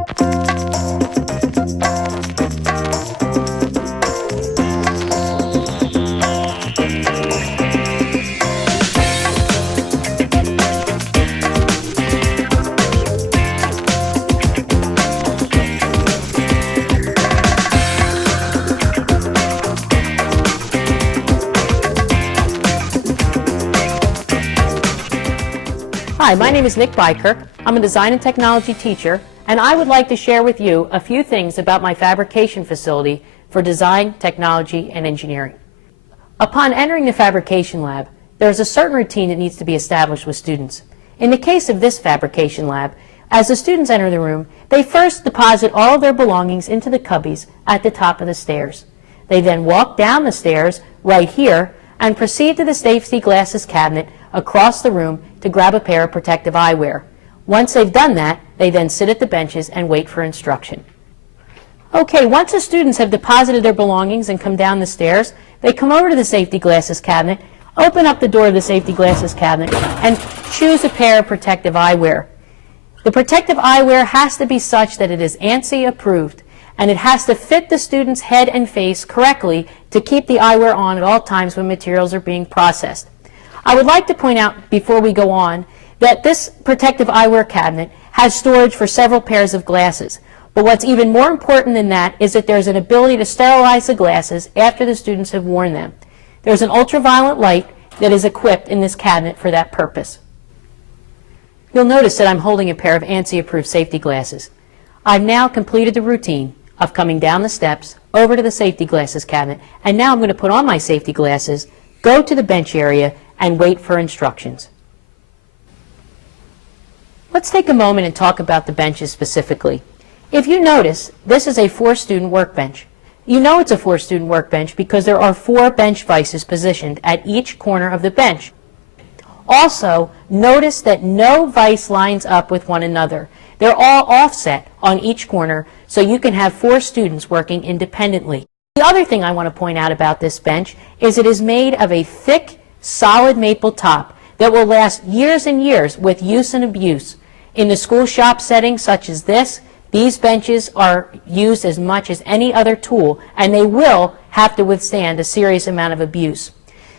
Hi, my name is Nick Biker. I'm a design and technology teacher, and I would like to share with you a few things about my fabrication facility for design, technology, and engineering. Upon entering the Fabrication Lab, there is a certain routine that needs to be established with students. In the case of this Fabrication Lab, as the students enter the room, they first deposit all of their belongings into the cubbies at the top of the stairs. They then walk down the stairs right here and proceed to the safety glasses cabinet across the room to grab a pair of protective eyewear. Once they've done that, they then sit at the benches and wait for instruction. Okay, once the students have deposited their belongings and come down the stairs, they come over to the safety glasses cabinet, open up the door of the safety glasses cabinet, and choose a pair of protective eyewear. The protective eyewear has to be such that it is ANSI approved, and it has to fit the student's head and face correctly to keep the eyewear on at all times when materials are being processed. I would like to point out before we go on that this protective eyewear cabinet has storage for several pairs of glasses. But what's even more important than that is that there's an ability to sterilize the glasses after the students have worn them. There's an ultraviolet light that is equipped in this cabinet for that purpose. You'll notice that I'm holding a pair of ANSI-approved safety glasses. I've now completed the routine of coming down the steps over to the safety glasses cabinet, and now I'm going to put on my safety glasses, go to the bench area, and wait for instructions. Let's take a moment and talk about the benches specifically. If you notice, this is a 4-student workbench. You know it's a 4-student workbench because there are 4 bench vices positioned at each corner of the bench. Also, notice that no vice lines up with one another. They're all offset on each corner, so you can have 4 students working independently. The other thing I want to point out about this bench is it is made of a thick, solid maple top that will last years and years with use and abuse. In the school shop setting such as this, these benches are used as much as any other tool, and they will have to withstand a serious amount of abuse.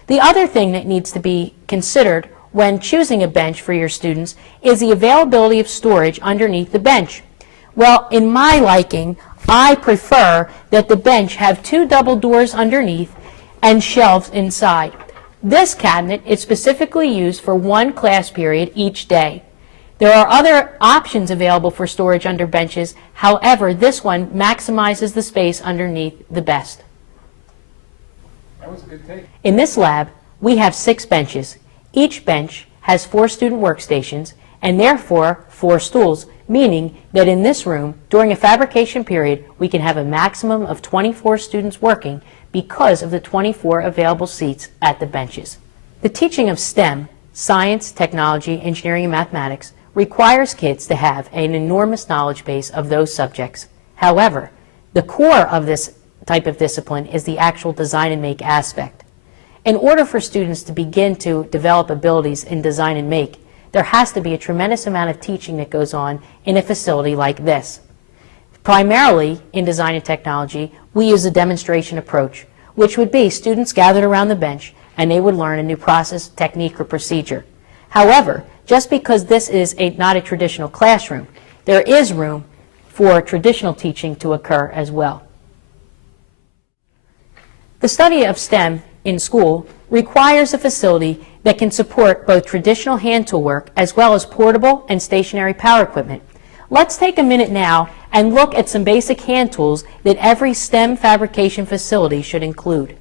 The other thing that needs to be considered when choosing a bench for your students is the availability of storage underneath the bench. Well, in my liking, I prefer that the bench have 2 double doors underneath and shelves inside. This cabinet is specifically used for 1 class period each day. There are other options available for storage under benches. However, this one maximizes the space underneath the best. That was a good take. In this lab, we have 6 benches. Each bench has 4 student workstations and therefore 4 stools, meaning that in this room, during a fabrication period, we can have a maximum of 24 students working because of the 24 available seats at the benches. The teaching of STEM, science, technology, engineering, and mathematics, requires kids to have an enormous knowledge base of those subjects. However, the core of this type of discipline is the actual design and make aspect. In order for students to begin to develop abilities in design and make, there has to be a tremendous amount of teaching that goes on in a facility like this. Primarily, in design and technology, we use a demonstration approach, which would be students gathered around the bench and they would learn a new process, technique, or procedure. However, just because this is not a traditional classroom, there is room for traditional teaching to occur as well. The study of STEM in school requires a facility that can support both traditional hand tool work as well as portable and stationary power equipment. Let's take a minute now and look at some basic hand tools that every STEM fabrication facility should include.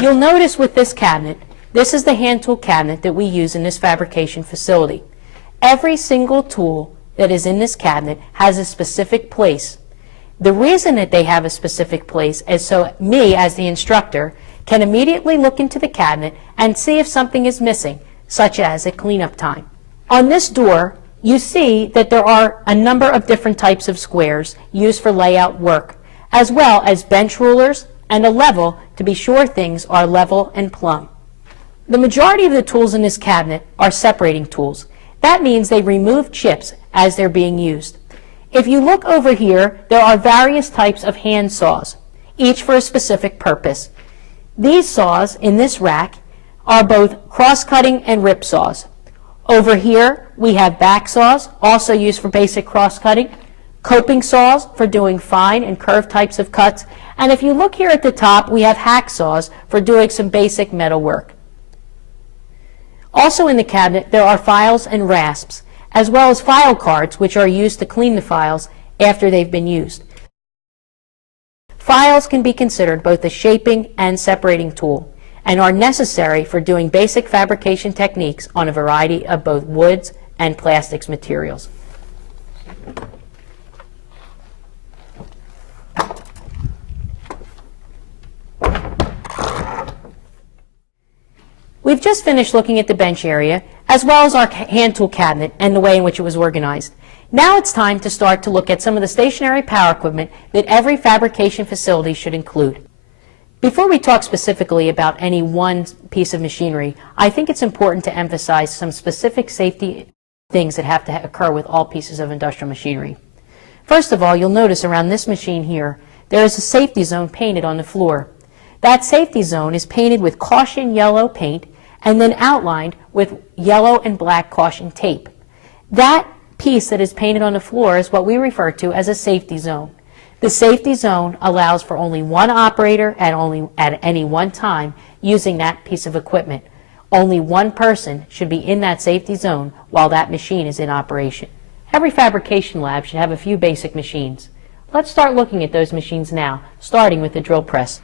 You'll notice with this cabinet, this is the hand tool cabinet that we use in this fabrication facility. Every single tool that is in this cabinet has a specific place. The reason that they have a specific place is so me, as the instructor, can immediately look into the cabinet and see if something is missing, such as at cleanup time. On this door, you see that there are a number of different types of squares used for layout work, as well as bench rulers and a level to be sure things are level and plumb. The majority of the tools in this cabinet are separating tools. That means they remove chips as they're being used. If you look over here, there are various types of hand saws, each for a specific purpose. These saws in this rack are both cross-cutting and rip saws. Over here, we have back saws, also used for basic cross-cutting, coping saws for doing fine and curved types of cuts, and if you look here at the top, we have hack saws for doing some basic metal work. Also in the cabinet, there are files and rasps, as well as file cards, which are used to clean the files after they've been used. Files can be considered both a shaping and separating tool, and are necessary for doing basic fabrication techniques on a variety of both woods and plastics materials. We've just finished looking at the bench area, as well as our hand tool cabinet and the way in which it was organized. Now it's time to start to look at some of the stationary power equipment that every fabrication facility should include. Before we talk specifically about any one piece of machinery, I think it's important to emphasize some specific safety things that have to occur with all pieces of industrial machinery. First of all, you'll notice around this machine here, there is a safety zone painted on the floor. That safety zone is painted with caution yellow paint and then outlined with yellow and black caution tape. That piece that is painted on the floor is what we refer to as a safety zone. The safety zone allows for only one operator at any one time using that piece of equipment. Only one person should be in that safety zone while that machine is in operation. Every fabrication lab should have a few basic machines. Let's start looking at those machines now, starting with the drill press.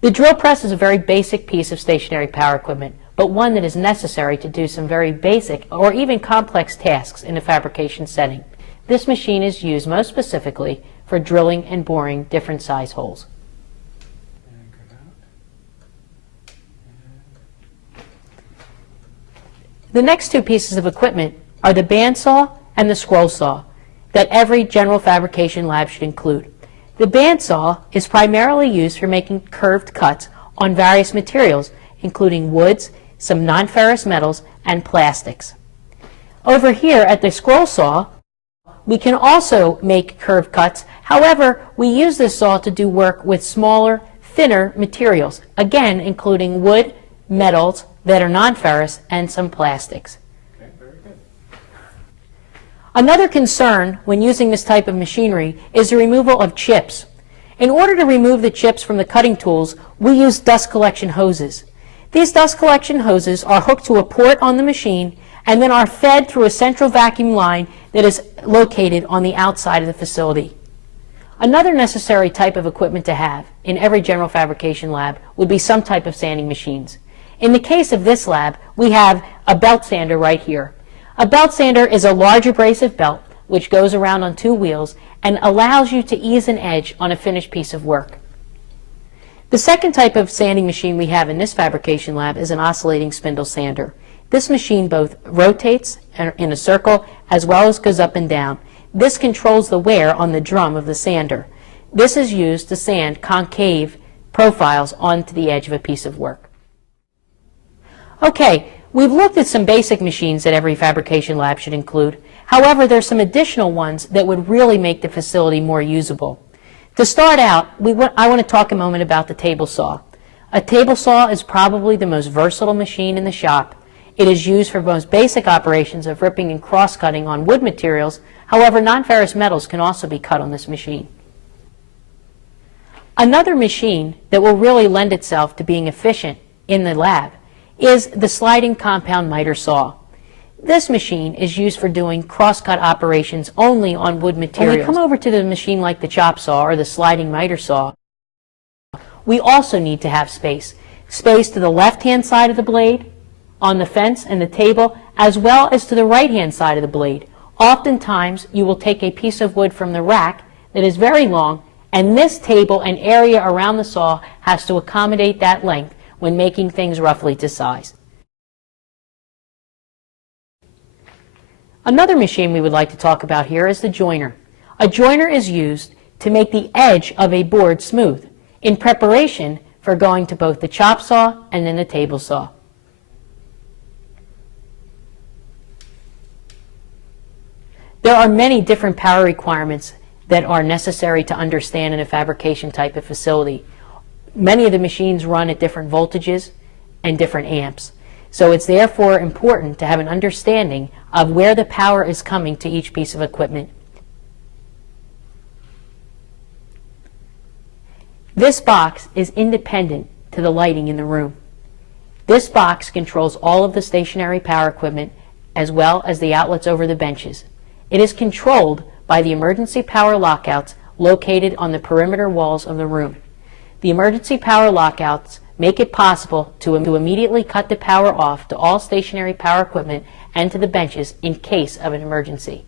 The drill press is a very basic piece of stationary power equipment, but one that is necessary to do some very basic or even complex tasks in a fabrication setting. This machine is used most specifically for drilling and boring different size holes. The next two pieces of equipment are the bandsaw and the scroll saw that every general fabrication lab should include. The bandsaw is primarily used for making curved cuts on various materials, including woods, some non-ferrous metals, and plastics. Over here at the scroll saw, we can also make curved cuts. However, we use this saw to do work with smaller, thinner materials, again including wood, metals that are non-ferrous, and some plastics. Okay, very good. Another concern when using this type of machinery is the removal of chips. In order to remove the chips from the cutting tools, we use dust collection hoses. These dust collection hoses are hooked to a port on the machine and then are fed through a central vacuum line that is located on the outside of the facility. Another necessary type of equipment to have in every general fabrication lab would be some type of sanding machines. In the case of this lab, we have a belt sander right here. A belt sander is a large abrasive belt which goes around on two wheels and allows you to ease an edge on a finished piece of work. The second type of sanding machine we have in this fabrication lab is an oscillating spindle sander. This machine both rotates in a circle as well as goes up and down. This controls the wear on the drum of the sander. This is used to sand concave profiles onto the edge of a piece of work. Okay, we've looked at some basic machines that every fabrication lab should include. However, there's some additional ones that would really make the facility more usable. To start out, I want to talk a moment about the table saw. A table saw is probably the most versatile machine in the shop. It is used for most basic operations of ripping and cross-cutting on wood materials. However, non-ferrous metals can also be cut on this machine. Another machine that will really lend itself to being efficient in the lab is the sliding compound miter saw. This machine is used for doing cross-cut operations only on wood materials. When we come over to the machine like the chop saw or the sliding miter saw, we also need to have space. Space to the left-hand side of the blade, on the fence and the table, as well as to the right-hand side of the blade. Oftentimes, you will take a piece of wood from the rack that is very long, and this table and area around the saw has to accommodate that length when making things roughly to size. Another machine we would like to talk about here is the joiner. A joiner is used to make the edge of a board smooth in preparation for going to both the chop saw and then the table saw. There are many different power requirements that are necessary to understand in a fabrication type of facility. Many of the machines run at different voltages and different amps. So it's therefore important to have an understanding of where the power is coming to each piece of equipment. This box is independent to the lighting in the room. This box controls all of the stationary power equipment as well as the outlets over the benches. It is controlled by the emergency power lockouts located on the perimeter walls of the room. The emergency power lockouts make it possible to immediately cut the power off to all stationary power equipment and to the benches in case of an emergency.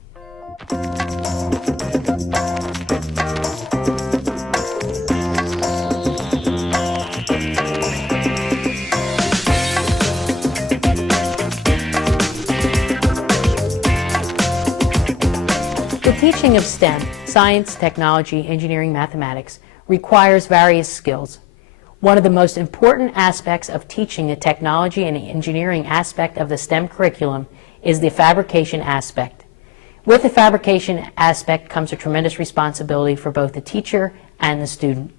The teaching of STEM, science, technology, engineering, mathematics, requires various skills. One of the most important aspects of teaching the technology and engineering aspect of the STEM curriculum is the fabrication aspect. With the fabrication aspect comes a tremendous responsibility for both the teacher and the student.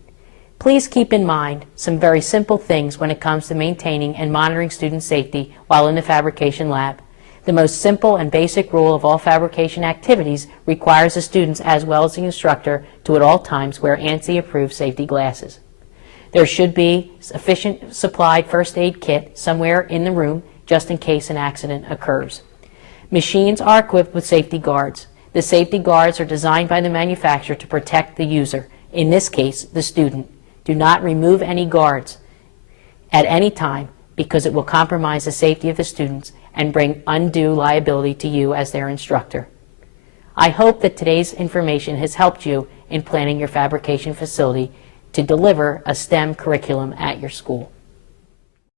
Please keep in mind some very simple things when it comes to maintaining and monitoring student safety while in the fabrication lab. The most simple and basic rule of all fabrication activities requires the students as well as the instructor to at all times wear ANSI-approved safety glasses. There should be sufficient supplied first aid kit somewhere in the room just in case an accident occurs. Machines are equipped with safety guards. The safety guards are designed by the manufacturer to protect the user, in this case, the student. Do not remove any guards at any time because it will compromise the safety of the students and bring undue liability to you as their instructor. I hope that today's information has helped you in planning your fabrication facility to deliver a STEM curriculum at your school.